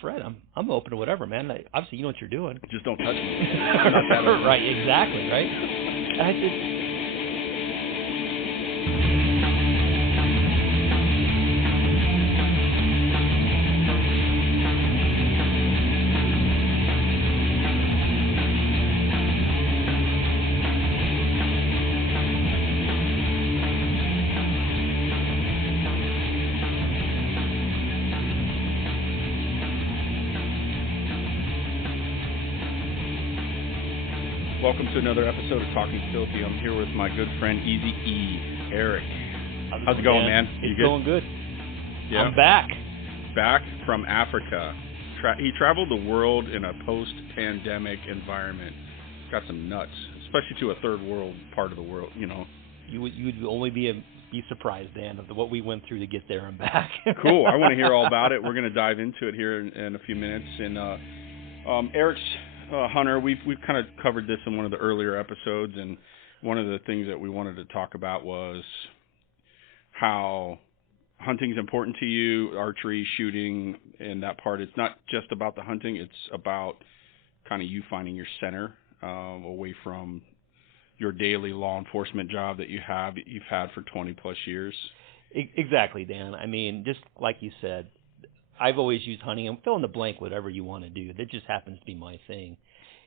Fred, I'm open to whatever, man. Obviously, you know what you're doing. Just don't touch me. I'm not that open. Right, exactly, right? Welcome to another episode of Talking Filthy. I'm here with my good friend Easy E, Eric. How's it going, man? It's going good. Yeah. I'm back. Back from Africa. He traveled the world in a post-pandemic environment. Got some nuts, especially to a third world part of the world, you know. You would only be surprised, Dan, of what we went through to get there and back. Cool. I want to hear all about it. We're going to dive into it here in a few minutes. And Eric's hunter. We've kind of covered this in one of the earlier episodes, and one of the things that we wanted to talk about was how hunting is important to you, archery, shooting, and that part. It's not just about the hunting; it's about kind of you finding your center away from your daily law enforcement job that you've had for 20 plus years. Exactly, Dan. I mean, just like you said, I've always used hunting, and fill in the blank whatever you want to do. That just happens to be my thing,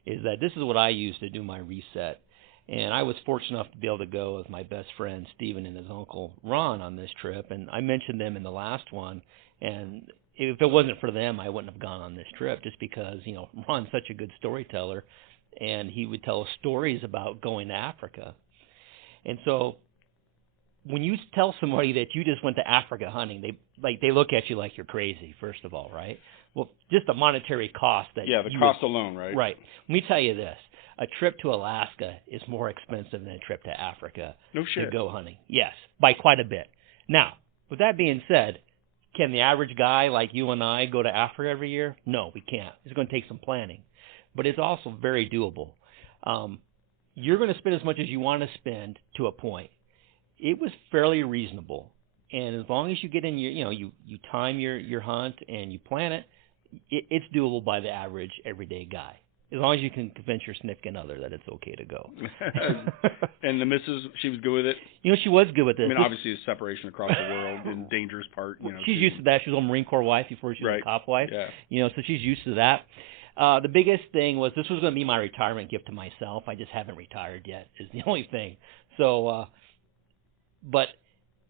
is that this is what I use to do my reset. And I was fortunate enough to be able to go with my best friend, Steven, and his uncle, Ron, on this trip. And I mentioned them in the last one. And if it wasn't for them, I wouldn't have gone on this trip, just because, you know, Ron's such a good storyteller, and he would tell us stories about going to Africa. And so when you tell somebody that you just went to Africa hunting, they look at you like you're crazy, first of all, right? Well, just the monetary cost that the cost alone, right? Right. Let me tell you this. A trip to Alaska is more expensive than a trip to Africa to go hunting. Yes, by quite a bit. Now, with that being said, can the average guy like you and I go to Africa every year? No, we can't. It's going to take some planning. But it's also very doable. You're going to spend as much as you want to spend to a point. It was fairly reasonable, and as long as you get in you time your hunt and you plan it, it's doable by the average everyday guy. As long as you can convince your significant other that it's okay to go. And the missus, she was good with it? You know, she was good with it. I mean, obviously, it's separation across the world and dangerous part. You know, she's used to that. She was a Marine Corps wife before she was a cop wife. Yeah. You know, so she's used to that. The biggest thing was this was going to be my retirement gift to myself. I just haven't retired yet, is the only thing. So, but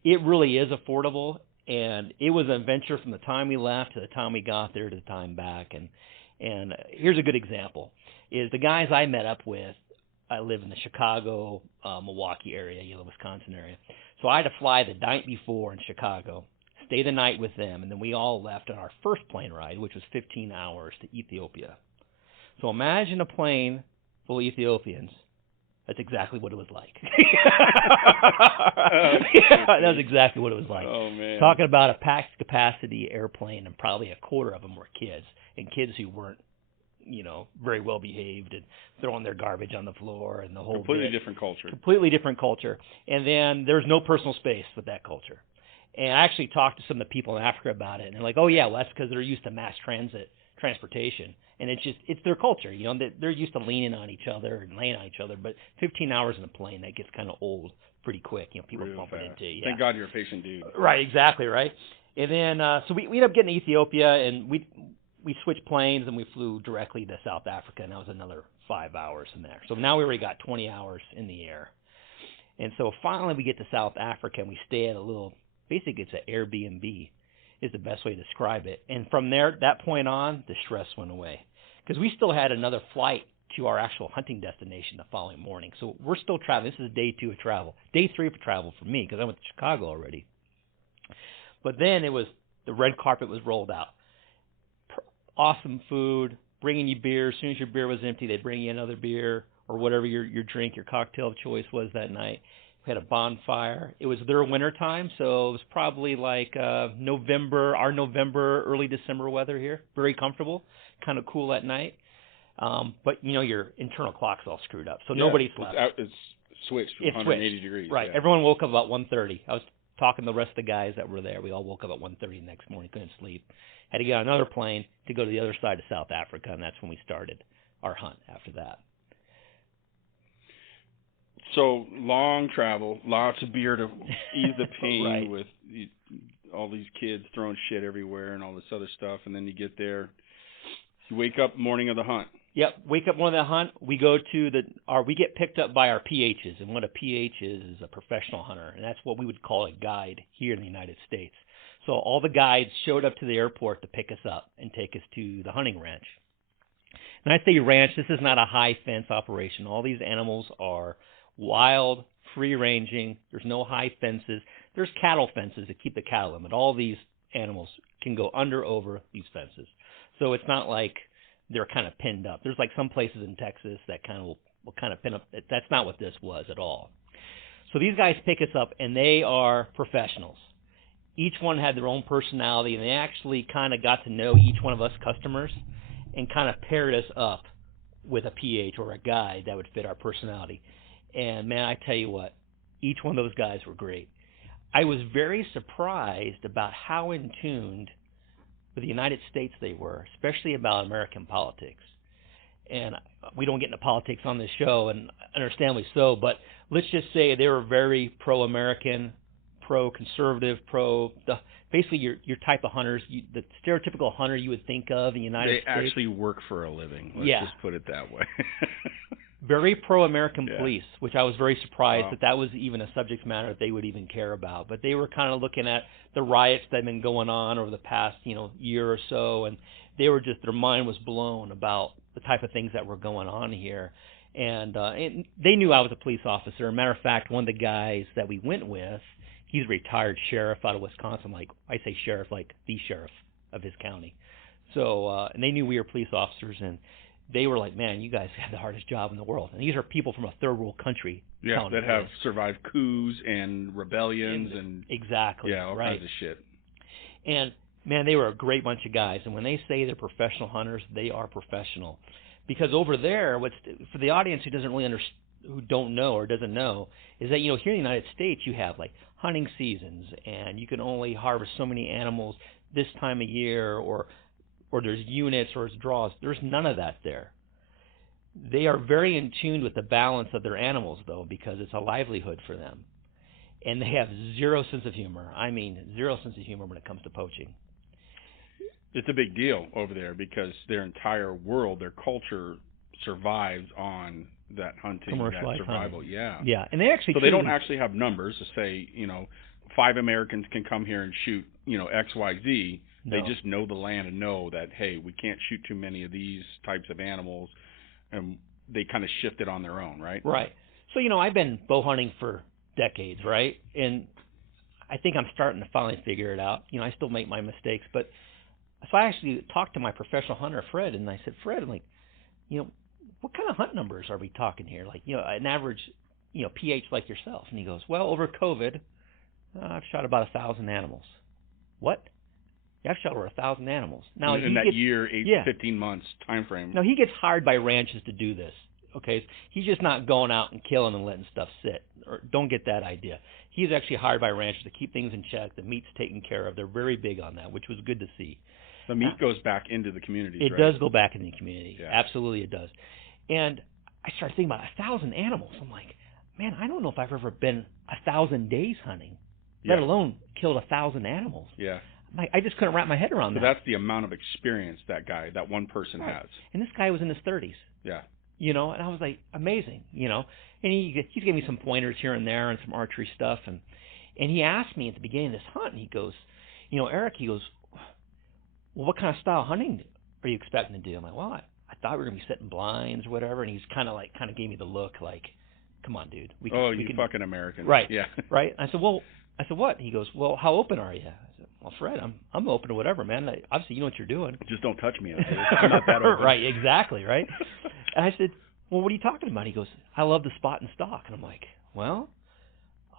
it really is affordable, and it was an adventure from the time we left to the time we got there to the time back. And here's a good example: is the guys I met up with. I live in the Chicago, Milwaukee area, Wisconsin area. So I had to fly the night before in Chicago, stay the night with them, and then we all left on our first plane ride, which was 15 hours to Ethiopia. So imagine a plane full of Ethiopians. That's exactly what it was like. That was exactly what it was like. Oh, man. Talking about a packed capacity airplane, and probably a quarter of them were kids, and kids who weren't, very well behaved and throwing their garbage on the floor and the whole Completely different culture. Completely different culture. And then there's no personal space with that culture. And I actually talked to some of the people in Africa about it, and they're like, oh, yeah, well, that's because they're used to mass transportation. And it's their culture. They're used to leaning on each other and laying on each other. But 15 hours in a plane, that gets kind of old pretty quick. People bumping into you. Yeah. Thank God you're a patient dude. Right, exactly, right. And then, so we ended up getting to Ethiopia, and we switched planes, and we flew directly to South Africa, and that was another 5 hours in there. So now we already got 20 hours in the air. And so finally we get to South Africa, and we stay at basically it's an Airbnb is the best way to describe it. And from there, that point on, the stress went away. Because we still had another flight to our actual hunting destination the following morning. So we're still traveling. This is day 2 of travel. Day 3 of travel for me, because I went to Chicago already. But then the red carpet was rolled out. Awesome food, bringing you beer. As soon as your beer was empty, they'd bring you another beer or whatever your drink, your cocktail of choice was that night. We had a bonfire. It was their winter time, so it was probably like November, early December weather here. Very comfortable, kind of cool at night. But, your internal clock's all screwed up, so nobody slept. It's switched 180 degrees. Right. Yeah. Everyone woke up about 1:30. I was talking to the rest of the guys that were there. We all woke up at 1:30 the next morning, couldn't sleep. Had to get on another plane to go to the other side of South Africa, and that's when we started our hunt after that. So long travel, lots of beer to ease the pain Right. with all these kids throwing shit everywhere and all this other stuff, and then you get there. You wake up morning of the hunt. Yep, wake up morning of the hunt. We go to we get picked up by our PHs, and what a PH is a professional hunter, and that's what we would call a guide here in the United States. So all the guides showed up to the airport to pick us up and take us to the hunting ranch. And I say ranch, this is not a high fence operation. All these animals are wild, free-ranging. There's no high fences. There's cattle fences that keep the cattle in, but all these animals can go over these fences. So it's not like they're kind of pinned up. There's like some places in Texas that kind of will kind of pin up. That's not what this was at all. So these guys pick us up, and they are professionals. Each one had their own personality, and they actually kind of got to know each one of us customers and kind of paired us up with a PH or a guide that would fit our personality. And, man, I tell you what, each one of those guys were great. I was very surprised about how in tune with the United States they were, especially about American politics. And we don't get into politics on this show, and understandably so, but let's just say they were very pro-American, pro-conservative, basically your type of hunters, the stereotypical hunter you would think of in the United States. They actually work for a living. Let's just put it that way. Very pro-American Yeah. police, which I was very surprised Wow. that was even a subject matter that they would even care about. But they were kind of looking at the riots that have been going on over the past, year or so, and they were just, their mind was blown about the type of things that were going on here. And they knew I was a police officer. As a matter of fact, one of the guys that we went with, he's a retired sheriff out of Wisconsin. Like, I say sheriff, like the sheriff of his county. So, and they knew we were police officers, and they were like, man, you guys have the hardest job in the world. And these are people from a third world country. Yeah, that have survived coups and rebellions and exactly, all right. kinds of shit. And, man, they were a great bunch of guys. And when they say they're professional hunters, they are professional. Because over there, for the audience who doesn't really who don't know or doesn't know, is that, here in the United States, you have, like, hunting seasons, and you can only harvest so many animals this time of year, or there's units or there's draws. There's none of that there. They are very in tune with the balance of their animals, though, because it's a livelihood for them. And they have zero sense of humor. I mean, zero sense of humor when it comes to poaching. It's a big deal over there because their entire world, their culture survives on that hunting, that survival. Hunting. Yeah. Yeah, and they actually. So they don't actually have numbers to say, 5 Americans can come here and shoot, XYZ. No. They just know the land and know that, hey, we can't shoot too many of these types of animals, and they kind of shift it on their own, right? Right. So, I've been bow hunting for decades, right? And I think I'm starting to finally figure it out. I still make my mistakes, but so I actually talked to my professional hunter, Fred, and I said, Fred, I'm like, what kind of hunt numbers are we talking here? Like, an average, PH like yourself. And he goes, well, over COVID, I've shot about 1,000 animals. What? Yeah, I've shot over 1,000 animals. Now, in that year, 15 months time frame. Now, he gets hired by ranches to do this, okay? He's just not going out and killing and letting stuff sit. Or don't get that idea. He's actually hired by ranches to keep things in check. The meat's taken care of. They're very big on that, which was good to see. The meat goes back into the community. It does go back into the community. Yeah. Absolutely it does. And I started thinking about 1,000 animals. I'm like, man, I don't know if I've ever been 1,000 days hunting, let alone killed 1,000 animals. Yeah. I just couldn't wrap my head around that. So that's the amount of experience that one person has. And this guy was in his 30s. Yeah. And I was like, amazing, And he's giving me some pointers here and there and some archery stuff. And he asked me at the beginning of this hunt, and he goes, Eric, he goes, well, what kind of style hunting are you expecting to do? I'm like, well, I thought we were going to be setting blinds or whatever. And he's kind of gave me the look like, come on, dude. We can, fucking American. Right. Yeah. Right. I said, what? He goes, well, how open are you? I said, well, Fred, I'm open to whatever, man. Obviously, you know what you're doing. Just don't touch me. I'm not that open. Right, exactly, right? And I said, well, what are you talking about? He goes, I love to spot and stalk. And I'm like, well,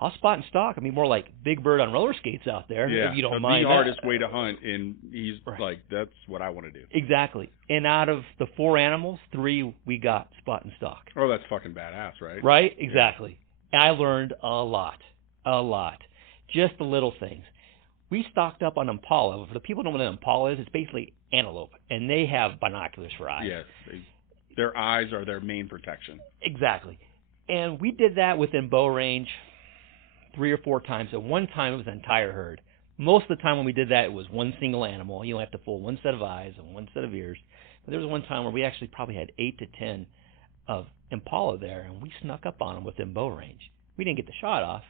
I'll spot and stalk. I mean, more like Big Bird on roller skates out there, if you don't mind. The hardest way to hunt, and he's like, that's what I want to do. Exactly. And out of the 4 animals, 3 we got spot and stalk. Oh, that's fucking badass, right? Right? Exactly. Yeah. And I learned a lot. Just the little things. We stocked up on impala. For the people who don't know what an impala is, it's basically antelope, and they have binoculars for eyes. Yeah, their eyes are their main protection. Exactly. And we did that within bow range 3 or 4 times. At one time, it was an entire herd. Most of the time when we did that, it was one single animal. You only have to fool one set of eyes and one set of ears. But there was one time where we actually probably had 8 to 10 of impala there, and we snuck up on them within bow range. We didn't get the shot off,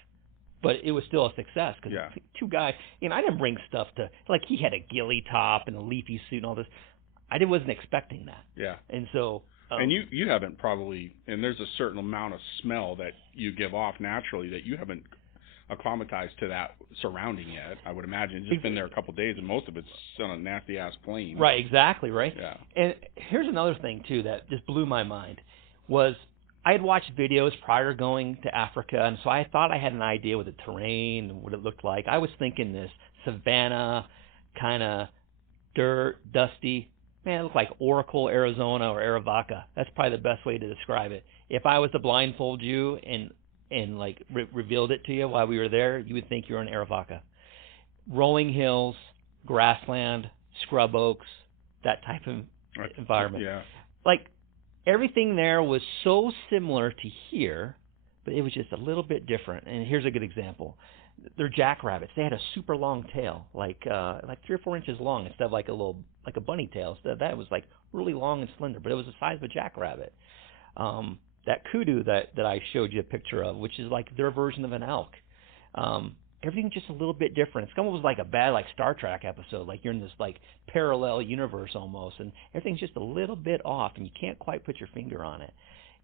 but it was still a success because 2 guys. I didn't bring stuff to, like, he had a ghillie top and a leafy suit and all this. I wasn't expecting that. Yeah. And so. And you haven't probably, and there's a certain amount of smell that you give off naturally that you haven't acclimatized to that surrounding yet. I would imagine it's just been there a couple of days, and most of it's on a nasty ass plain. Right, exactly, right. Yeah. And here's another thing too that just blew my mind was I had watched videos prior to going to Africa, and so I thought I had an idea what the terrain and what it looked like. I was thinking this savanna, kind of dirt, dusty. Man, it looked like Oracle, Arizona, or Arivaca. That's probably the best way to describe it. If I was to blindfold you and like revealed it to you while we were there, you would think you were in Arivaca. Rolling hills, grassland, scrub oaks, that type of environment. Yeah. Like everything there was so similar to here, but it was just a little bit different. And here's a good example. They're jackrabbits. They had a super long tail, like 3 or 4 inches long, instead of like a bunny tail. Instead of that, it was like really long and slender, but it was the size of a jackrabbit. That kudu that I showed you a picture of, which is like their version of an elk. Everything's just a little bit different. It's almost like a bad like Star Trek episode, like you're in this like parallel universe almost, and everything's just a little bit off, and you can't quite put your finger on it.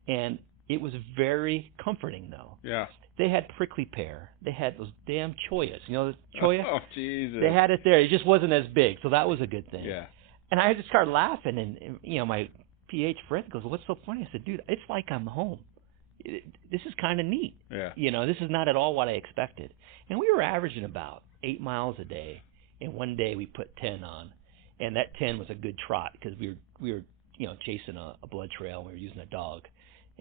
And it was very comforting, though. Yeah. They had prickly pear. They had those damn choyas. You know the choya? Oh, Jesus. They had it there. It just wasn't as big, so that was a good thing. Yeah. And I just started laughing, and my PH friend goes, "What's so funny?" I said, "Dude, it's like I'm home. This is kind of neat. Yeah. This is not at all what I expected." And we were averaging about 8 miles a day, and one day we put 10 on, and that 10 was a good trot because we were chasing a blood trail, and we were using a dog.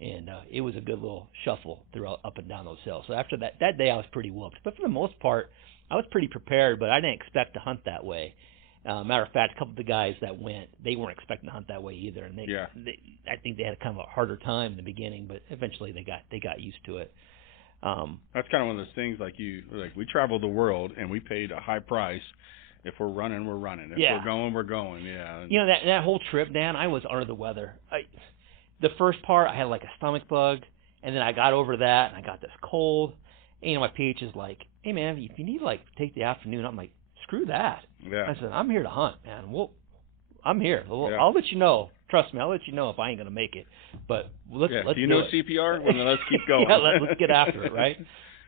And it was a good little shuffle up and down those hills. So after that day, I was pretty whooped. But for the most part, I was pretty prepared, but I didn't expect to hunt that way. Matter of fact, a couple of the guys that went, they weren't expecting to hunt that way either. And I think they had kind of a harder time in the beginning, but eventually they got used to it. That's kind of one of those things we traveled the world and we paid a high price. If we're running, we're running. If we're going, we're going. Yeah. That whole trip, Dan, I was under the weather. The first part, I had like a stomach bug, and then I got over that, and I got this cold. And my PH is like, "Hey, man, if you need to take the afternoon," I'm like, "Screw that." Yeah. I said, "I'm here to hunt, man. I'm here. I'll let you know. Trust me, I'll let you know if I ain't gonna make it. But let's do you know CPR? Well, then let's keep going. Yeah, let's get after it, right?"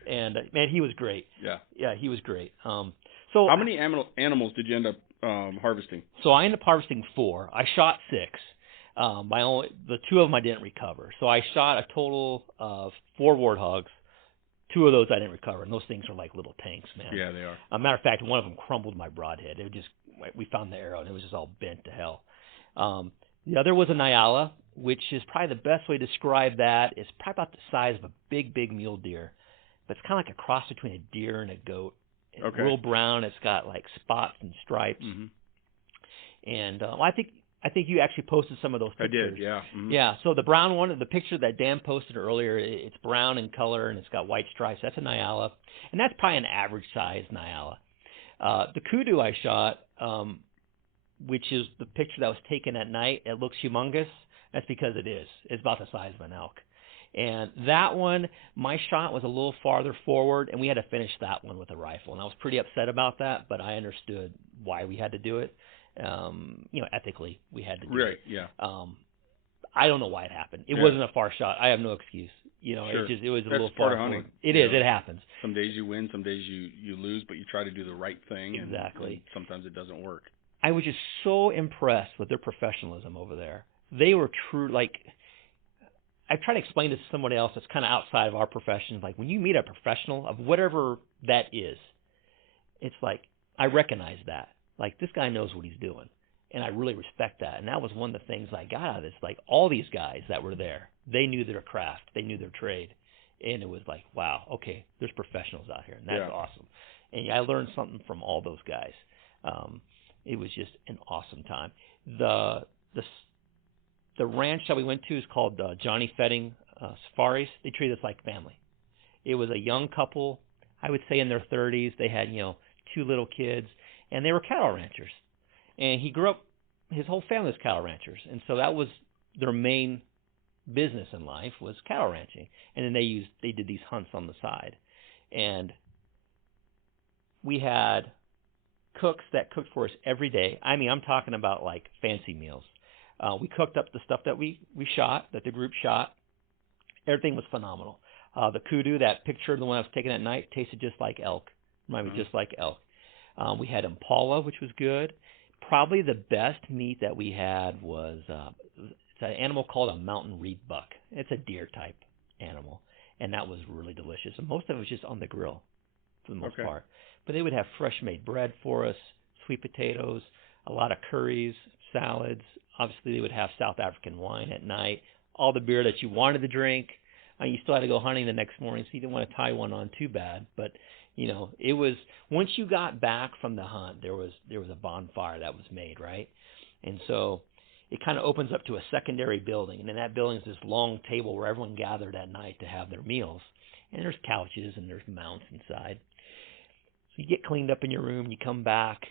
And man, he was great. Yeah, he was great. So how many animals did you end up harvesting? So I ended up harvesting 4. I shot 6. The 2 of them I didn't recover. So I shot a total of 4 warthogs. 2 of those I didn't recover, and those things are like little tanks, man. Yeah, they are. As a matter of fact, one of them crumbled my broadhead. We found the arrow, and it was just all bent to hell. The other was a Nyala, which is probably the best way to describe that. It's probably about the size of a big, big mule deer, but it's kind of like a cross between a deer and a goat. It's real brown. It's got like spots and stripes. Mm-hmm. And I think you actually posted some of those pictures. I did, yeah. Mm-hmm. Yeah, so the brown one, the picture that Dan posted earlier, it's brown in color and it's got white stripes. That's a Nyala, and that's probably an average size Nyala. The kudu I shot, which is the picture that was taken at night, it looks humongous. That's because it is. It's about the size of an elk. And that one, my shot was a little farther forward, and we had to finish that one with a rifle. And I was pretty upset about that, but I understood why we had to do it. Ethically, we had to do it. Right, yeah. I don't know why it happened. It wasn't a far shot. I have no excuse. Sure. It was a That's little part far of hunting. forward. It is. It happens. Some days you win, some days you lose, but you try to do the right thing. Exactly. And sometimes it doesn't work. I was just so impressed with their professionalism over there. They were true, I try to explain this to somebody else that's kind of outside of our profession. Like when you meet a professional of whatever that is, it's like, I recognize that. Like this guy knows what he's doing. And I really respect that. And that was one of the things I got out of this. Like all these guys that were there, they knew their craft. They knew their trade. And it was like, wow, okay, there's professionals out here, and that's awesome. And I learned something from all those guys. It was just an awesome time. The ranch that we went to is called Johnny Fetting Safaris. They treated us like family. It was a young couple, I would say in their 30s. They had 2 little kids, and they were cattle ranchers. And he grew up. His whole family was cattle ranchers, and so that was their main business in life, was cattle ranching. And then they did these hunts on the side. And we had cooks that cooked for us every day. I mean, I'm talking about like fancy meals. We cooked up the stuff that we shot, that the group shot. Everything was phenomenal. The kudu, that picture, the one I was taking at night, tasted just like elk. Reminded me just like elk. We had impala, which was good. Probably the best meat that we had was it's an animal called a mountain reed buck. It's a deer type animal, and that was really delicious. And most of it was just on the grill for the most part. But they would have fresh made bread for us, sweet potatoes, a lot of curries, salads. Obviously, they would have South African wine at night, all the beer that you wanted to drink. You still had to go hunting the next morning, so you didn't want to tie one on too bad. But it was, once you got back from the hunt, there was a bonfire that was made, right? And so it kind of opens up to a secondary building, and in that building is this long table where everyone gathered at night to have their meals. And there's couches and there's mounts inside. So you get cleaned up in your room, you come back,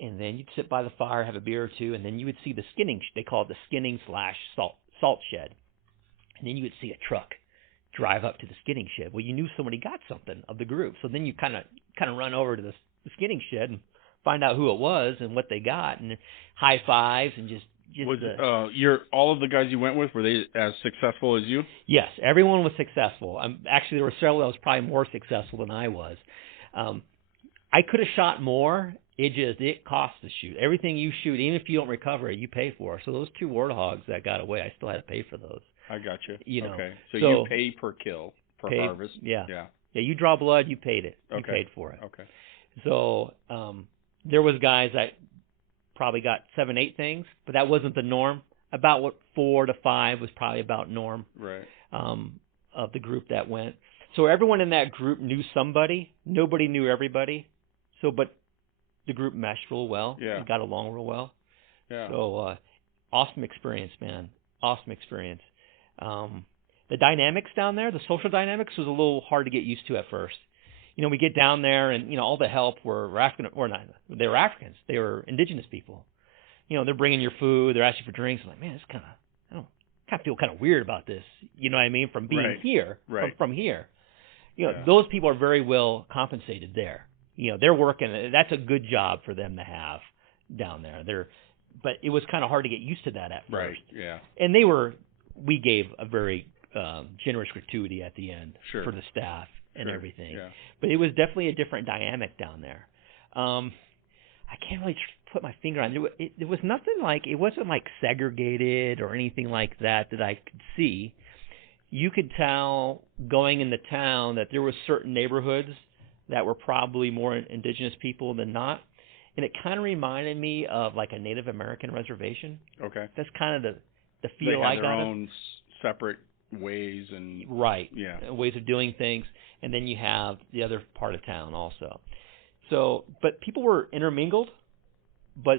and then you'd sit by the fire, have a beer or two, and then you would see the skinning. They call it the skinning/salt shed. And then you would see a truck drive up to the skinning shed. Well, you knew somebody got something of the group, so then you kind of run over to the skinning shed and find out who it was and what they got, and high fives and just. Was all of the guys you went with, were they as successful as you? Yes, everyone was successful. Actually, there were several that was probably more successful than I was. I could have shot more. It costs to shoot. Everything you shoot, even if you don't recover it, you pay for. So those 2 warthogs that got away, I still had to pay for those. I got you. Okay. So you pay per kill, per harvest. Yeah. You draw blood, you paid it. You paid for it. Okay. So there was guys that probably got 7, 8 things, but that wasn't the norm. About 4 to 5 was probably about norm. Right. Of the group that went. So everyone in that group knew somebody. Nobody knew everybody. But the group meshed real well. Yeah. And got along real well. Yeah. So awesome experience, man. Awesome experience. The dynamics down there, the social dynamics, was a little hard to get used to at first. We get down there, and all the help were African, or not. They were Africans. They were indigenous people. They're bringing your food. They're asking for drinks. I'm like, man, it's kind of feel kind of weird about this. You know what I mean? From being here, from here. Those people are very well compensated there. They're working. That's a good job for them to have down there. But it was kind of hard to get used to that at first. Right. Yeah. And we gave a very generous gratuity at the end for the staff and everything. Yeah. But it was definitely a different dynamic down there. I can't really put my finger on it. It was nothing like, it wasn't like segregated or anything like that I could see. You could tell going in the town that there were certain neighborhoods that were probably more indigenous people than not. And it kind of reminded me of like a Native American reservation. Okay. That's kind of the feel I got. They had their own separate ways and ways of doing things, and then you have the other part of town also. So, but people were intermingled,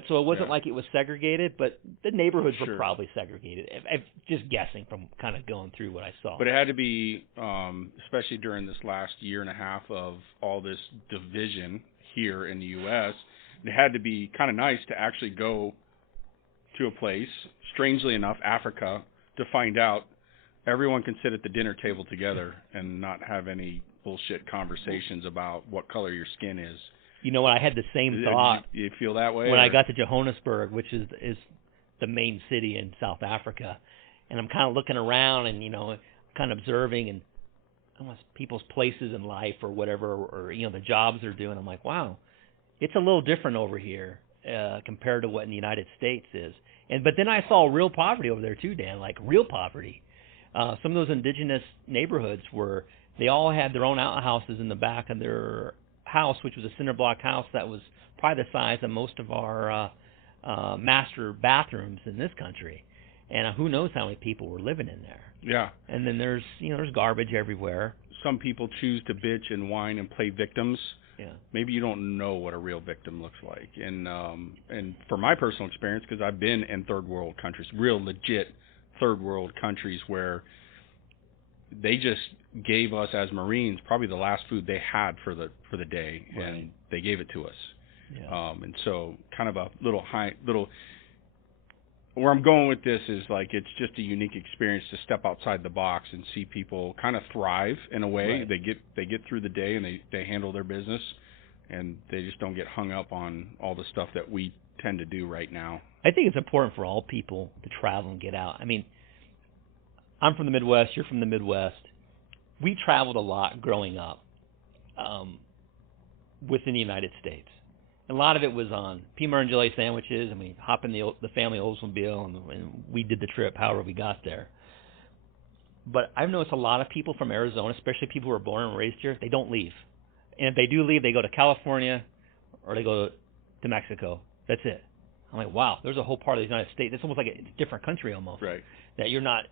so it wasn't like it was segregated, but the neighborhoods were probably segregated. I'm just guessing from kind of going through what I saw. But it had to be, especially during this last year and a half of all this division here in the U.S., it had to be kind of nice to actually go to a place, strangely enough, Africa, to find out everyone can sit at the dinner table together and not have any bullshit conversations about what color your skin is. I had the same thought. You feel that way? When I got to Johannesburg, which is the main city in South Africa, and I'm kind of looking around and, kind of observing and people's places in life or whatever, or the jobs they're doing. I'm like, wow, it's a little different over here compared to what in the United States is. But then I saw real poverty over there too, Dan, like real poverty. Some of those indigenous neighborhoods they all had their own outhouses in the back of their house, which was a cinder block house that was probably the size of most of our master bathrooms in this country. and who knows how many people were living in there. Yeah. And then there's garbage everywhere. Some people choose to bitch and whine and play victims. Yeah. Maybe you don't know what a real victim looks like. And for my personal experience, because I've been in third world countries, real legit third world countries where they just gave us as Marines probably the last food they had for the day, Right. and they gave it to us. Yeah. And so kind of a little where I'm going with this is like it's just a unique experience to step outside the box and see people kind of thrive in a way. Right. They get through the day and they handle their business, and they just don't get hung up on all the stuff that we tend to do right now. I think it's important for all people to travel and get out. I mean, I'm from the Midwest. You're from the Midwest. We traveled a lot growing up within the United States. A lot of it was on peanut butter and jelly sandwiches, and we hop in the family Oldsmobile, and we did the trip however we got there. But I've noticed a lot of people from Arizona, especially people who are born and raised here, they don't leave. And if they do leave, they go to California or they go to Mexico. That's it. I'm like, wow, there's a whole part of the United States. It's almost like a different country almost. Right. That you're not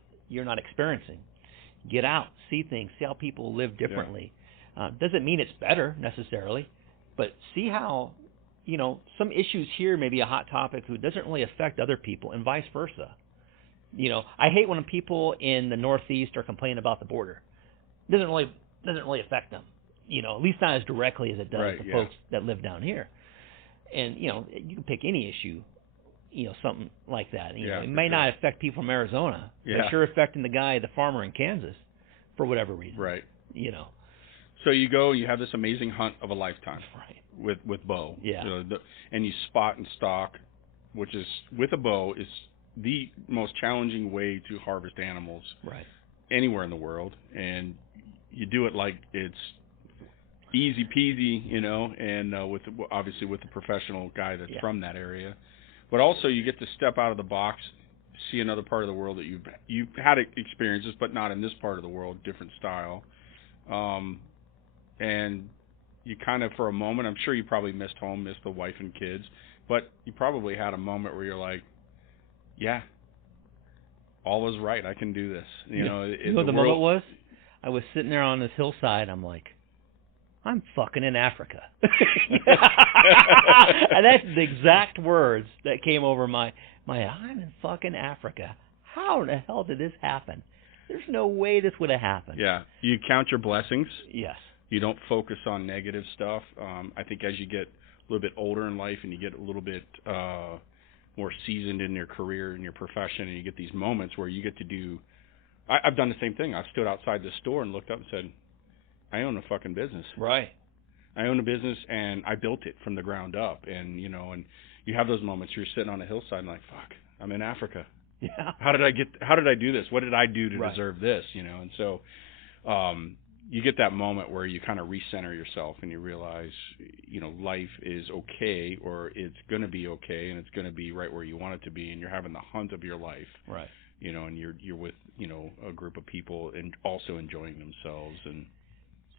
experiencing. Get out, see things, see how people live differently. Yeah. Doesn't mean it's better necessarily, but see how, some issues here may be a hot topic who doesn't really affect other people, and vice versa. I hate when people in the Northeast are complaining about the border. It doesn't really affect them, at least not as directly as it does the folks that live down here. And you can pick any issue, something like that. It may not affect people from Arizona, but it's sure affecting the farmer in Kansas, for whatever reason. Right. So you go, you have this amazing hunt of a lifetime. Right. With bow. Yeah. And you spot and stalk, which is with a bow is the most challenging way to harvest animals. Right. Anywhere in the world, and you do it like it's easy peasy, and obviously with a professional guy that's from that area. But also you get to step out of the box, see another part of the world that you've had experiences, but not in this part of the world, different style. And you kind of, for a moment, I'm sure you probably missed home, missed the wife and kids, but you probably had a moment where you're like, yeah, all is right. I can do this. You know what the moment was? I was sitting there on this hillside. I'm like, I'm fucking in Africa. And that's the exact words that came over my I'm in fucking Africa. How the hell did this happen? There's no way this would have happened. Yeah. You count your blessings. Yes. You don't focus on negative stuff. I think as you get a little bit older in life and you get a little bit more seasoned in your career and your profession, and you get these moments where you get to do I've done the same thing. I've stood outside the store and looked up and said, I own a fucking business. Right. I own a business and I built it from the ground up. And, and you have those moments where you're sitting on a hillside and like, fuck, I'm in Africa. Yeah. How did I do this? What did I do to deserve this? And so, you get that moment where you kind of recenter yourself and you realize, life is okay, or it's going to be okay, and it's going to be right where you want it to be, and you're having the hunt of your life. Right. And you're with, a group of people and also enjoying themselves. And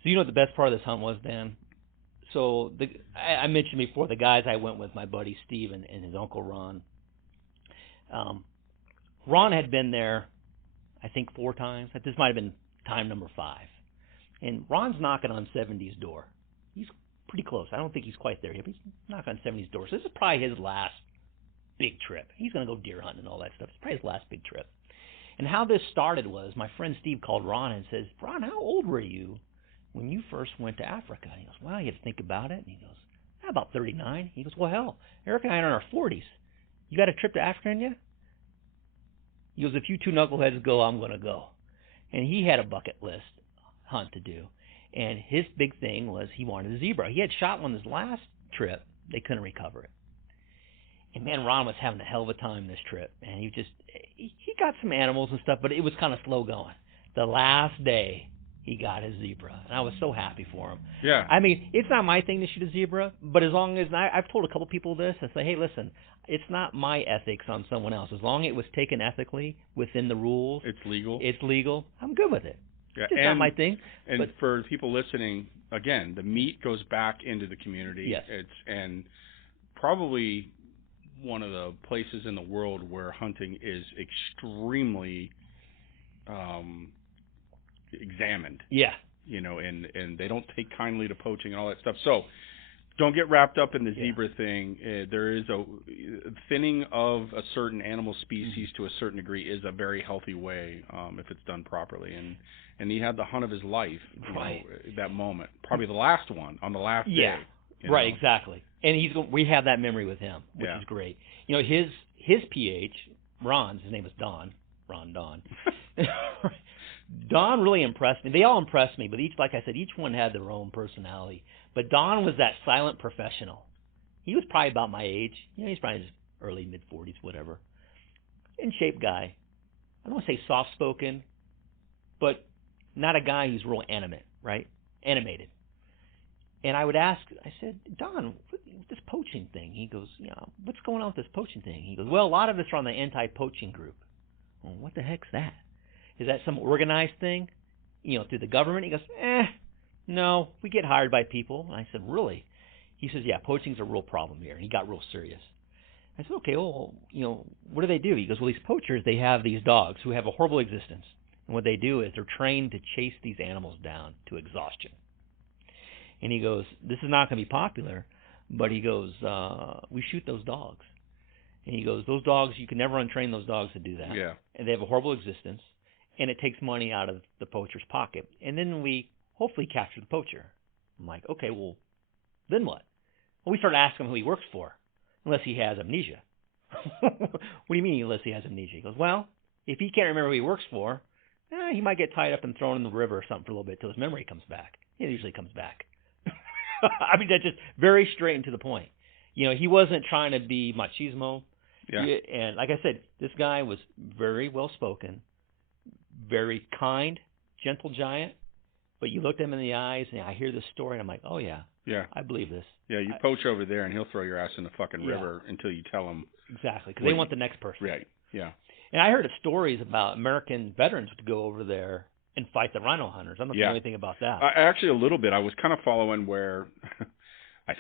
so what the best part of this hunt was, Dan? So I mentioned before the guys I went with, my buddy Steve and his uncle Ron. Ron had been there, I think 4 times. This might have been time number 5. And Ron's knocking on 70's door. He's pretty close. I don't think he's quite there yet, but he's knocking on 70's door. So this is probably his last big trip. He's going to go deer hunting and all that stuff. It's probably his last big trip. And how this started was my friend Steve called Ron and says, Ron, how old were you when you first went to Africa? And he goes, well, you have to think about it. And he goes, about 39. He goes, well, hell, Eric and I are in our 40s. You got a trip to Africa in you? He goes, if you two knuckleheads go, I'm going to go. And he had a bucket list hunt to do. And his big thing was he wanted a zebra. He had shot one his last trip. They couldn't recover it. And man, Ron was having a hell of a time this trip. And he got some animals and stuff, but it was kind of slow going. The last day, he got his zebra. And I was so happy for him. Yeah. I mean, it's not my thing to shoot a zebra, but as long as I've told a couple people this, I say, hey, listen, it's not my ethics on someone else. As long as it was taken ethically within the rules. It's legal. It's legal. I'm good with it. Yeah, it's not my thing. And for people listening, again, the meat goes back into the community. Yes. And probably one of the places in the world where hunting is extremely examined. Yeah. And they don't take kindly to poaching and all that stuff. So don't get wrapped up in the zebra thing. There is a thinning of a certain animal species to a certain degree is a very healthy way if it's done properly. And he had the hunt of his life, that moment. Probably the last one on the last day. Right, exactly. And we have that memory with him, which is great. His PH, Ron's, his name is Don. Don really impressed me. They all impressed me, but like I said, each one had their own personality. But Don was that silent professional. He was probably about my age. He's probably in his early, mid-40s, whatever. In shape guy. I don't want to say soft-spoken, but not a guy who's real animated. And I would ask, I said, Don, this poaching thing. He goes, what's going on with this poaching thing? He goes, well, a lot of us are on the anti-poaching group. Well, what the heck's that? Is that some organized thing, through the government? He goes, no, we get hired by people. And I said, really? He says, yeah, poaching's a real problem here. And he got real serious. I said, okay, well, what do they do? He goes, well, these poachers, they have these dogs who have a horrible existence. And what they do is they're trained to chase these animals down to exhaustion. And he goes, this is not going to be popular, but he goes, we shoot those dogs. And he goes, those dogs, you can never untrain those dogs to do that. Yeah. And they have a horrible existence, and it takes money out of the poacher's pocket. And then we hopefully capture the poacher. I'm like, okay, well, then what? Well, we start asking him who he works for, unless he has amnesia. What do you mean, unless he has amnesia? He goes, well, if he can't remember who he works for, he might get tied up and thrown in the river or something for a little bit until his memory comes back. It usually comes back. I mean, that's just very straight and to the point. He wasn't trying to be machismo. Yeah. And like I said, this guy was very well spoken, very kind, gentle giant. But you looked him in the eyes, and I hear this story, and I'm like, oh yeah, I believe this. Yeah, you poach over there, and he'll throw your ass in the fucking river until you tell him. Exactly, because they want the next person. Right. Yeah. And I heard of stories about American veterans to go over there and fight the rhino hunters. I don't know anything about that. Actually, a little bit. I was kind of following where, I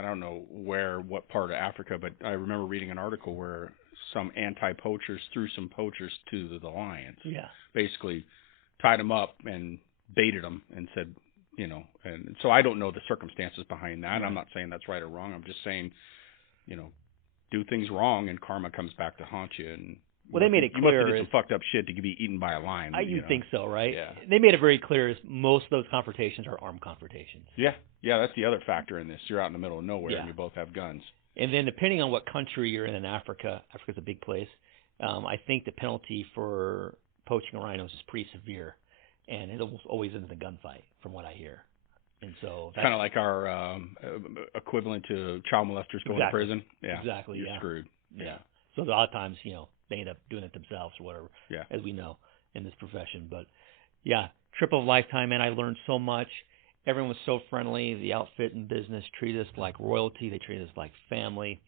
don't know what part of Africa, but I remember reading an article where some anti-poachers threw some poachers to the lions. Yeah. Basically tied them up and baited them and said, and so I don't know the circumstances behind that. Right. I'm not saying that's right or wrong. I'm just saying, do things wrong and karma comes back to haunt you. And well, they made it clear. You must have did some fucked up shit to be eaten by a lion. You think so, right? Yeah. They made it very clear most of those confrontations are armed confrontations. Yeah, that's the other factor in this. You're out in the middle of nowhere and you both have guns. And then depending on what country you're in Africa's a big place, I think the penalty for poaching rhinos is pretty severe. And it always ends in a gunfight, from what I hear. And so that's kind of like our equivalent to child molesters going to prison. Yeah, exactly. You're screwed. Yeah. So a lot of times, they end up doing it themselves or whatever. Yeah. As we know in this profession, but trip of a lifetime, man. I learned so much. Everyone was so friendly. The outfit and business treated us like royalty. They treated us like family.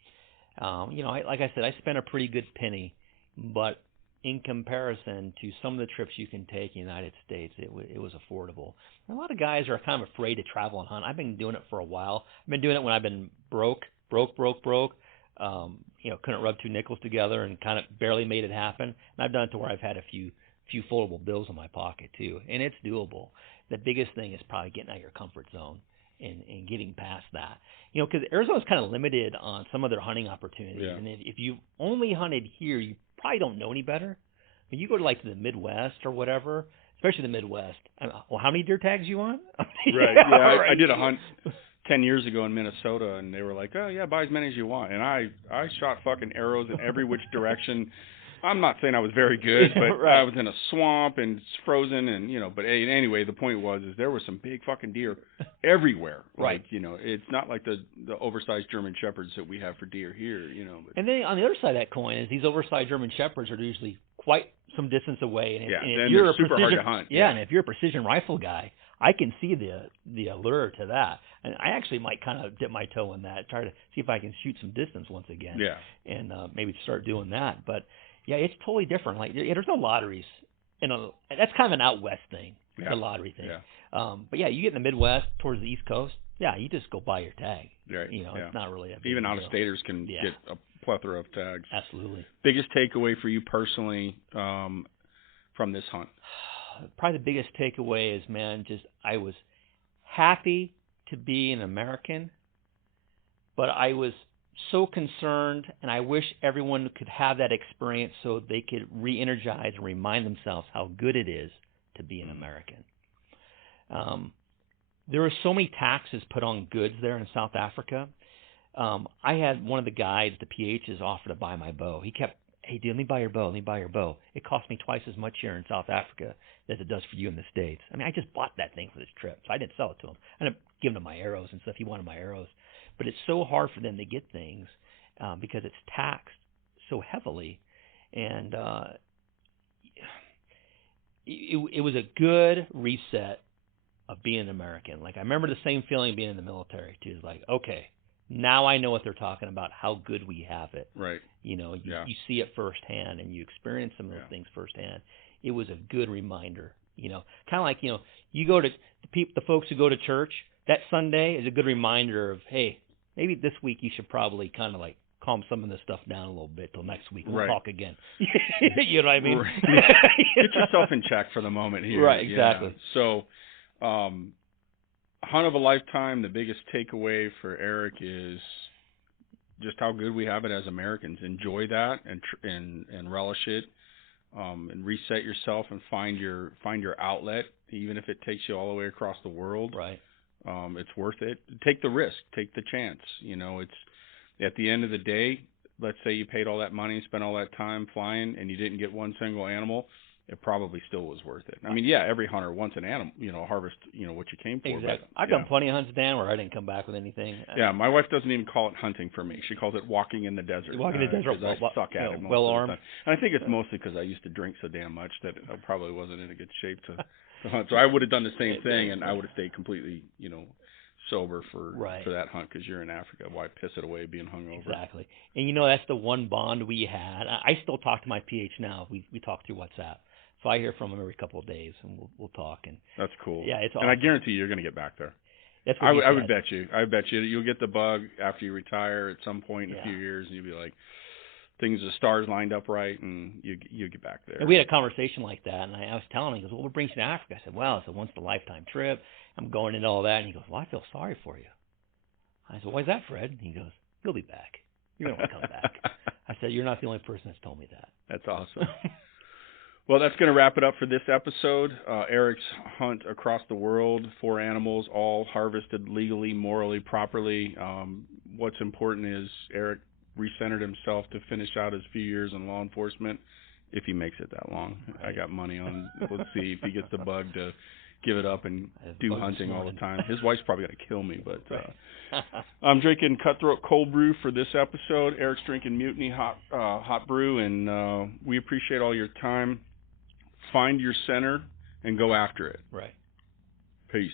Like I said, I spent a pretty good penny, but in comparison to some of the trips you can take in the United States, it was affordable. And a lot of guys are kind of afraid to travel and hunt. I've been doing it for a while. I've been doing it when I've been broke. Couldn't rub two nickels together and kind of barely made it happen. And I've done it to where I've had a few foldable bills in my pocket too, and it's doable. The biggest thing is probably getting out of your comfort zone and getting past that. Because Arizona's kind of limited on some of their hunting opportunities. Yeah. And if you only hunted here, you probably don't know any better. When you go to the Midwest or whatever, especially the Midwest, well, how many deer tags you want? Right. Yeah, I did a hunt 10 years ago in Minnesota, and they were like, oh, yeah, buy as many as you want. And I shot fucking arrows in every which direction. I'm not saying I was very good, but right. I was in a swamp and it's frozen, and but anyway, the point was there were some big fucking deer everywhere. Right. It's not like the oversized German shepherds that we have for deer here. But. And then on the other side of that coin is these oversized German shepherds are usually quite some distance away, and if you're they're super hard to hunt. Yeah, and if you're a precision rifle guy, I can see the allure to that, and I actually might kind of dip my toe in that, try to see if I can shoot some distance once again. Yeah. And maybe start doing that, but. Yeah, it's totally different. There's no lotteries. That's kind of an out west thing, the lottery thing. Yeah. But you get in the Midwest towards the East Coast, Yeah, you just go buy your tag. Right. You know, yeah. it's not really a big Even deal. out-of-staters can Yeah. get a plethora of tags. Absolutely. Biggest takeaway for you personally from this hunt? Probably the biggest takeaway is, man, just I was happy to be an American, but I was so concerned, and I wish everyone could have that experience so they could re-energize and remind themselves how good it is to be an American. There were so many taxes put on goods there in South Africa. I had one of the guides, the PHs, offer to buy my bow. He kept, hey, dude, let me buy your bow. Let me buy your bow. It cost me twice as much here in South Africa as it does for you in the States. I mean, I just bought that thing for this trip, so I didn't sell it to him. I ended up giving him my arrows and stuff. He wanted my arrows. But it's so hard for them to get things because it's taxed so heavily. And it was a good reset of being an American. Like, I remember the same feeling being in the military, too. It's like, okay, now I know what they're talking about, how good we have it. Right. You know, you see it firsthand and you experience some of those things firsthand. It was a good reminder, you know, kind of like, you know, you go to the folks who go to church, that Sunday is a good reminder of, hey, maybe this week you should probably kind of like calm some of this stuff down a little bit till next week. We'll talk again. You know what I mean? Right. Get yourself in check for the moment here. Right, exactly. Yeah. So, hunt of a lifetime, the biggest takeaway for Eric is just how good we have it as Americans. Enjoy that and relish it, and reset yourself and find your outlet, even if it takes you all the way across the world. Right. It's worth it. Take the risk. Take the chance. You know, it's at the end of the day, let's say you paid all that money, spent all that time flying, and you didn't get one single animal, it probably still was worth it. I mean, yeah, every hunter wants an animal, you know, harvest, you know, what you came for. Exactly. But, I've done plenty of hunts, Dan, where I didn't come back with anything. Yeah, my wife doesn't even call it hunting for me. She calls it walking in the desert. Walking in the desert. I suck at it most well of the armed. time. And I think it's mostly because I used to drink so damn much that I probably wasn't in a good shape to hunt. So I would have done the same thing, and I would have stayed completely, you know, sober for that hunt, because you're in Africa. Why piss it away being hungover? Exactly. And you know, that's the one bond we had. I still talk to my PH now. We talk through WhatsApp. So I hear from him every couple of days, and we'll talk. And that's cool. Yeah, it's awesome. And I guarantee you're going to get back there. That's what I would bet you. I bet you you'll get the bug after you retire at some point in a few years, and you'll be like, the stars lined up right, and you get back there. And we had a conversation like that, and I was telling him, he goes, well, what brings you to Africa? I said, well, it's a once-in-a-lifetime trip. I'm going into all that. And he goes, well, I feel sorry for you. I said, why is that, Fred? And he goes, you'll be back. You're going to come back. I said, you're not the only person that's told me that. That's awesome. Well, that's going to wrap it up for this episode. Eric's hunt across the world, 4 animals, all harvested legally, morally, properly. What's important is Eric recentered himself to finish out his few years in law enforcement, if he makes it that long. Right. I got money on, let's see if he gets the bug to give it up and do hunting all the time. His wife's probably going to kill me, but I'm drinking Cutthroat Cold Brew for this episode. Eric's drinking Mutiny Hot Brew, and we appreciate all your time. Find your center and go after it. Right. Peace.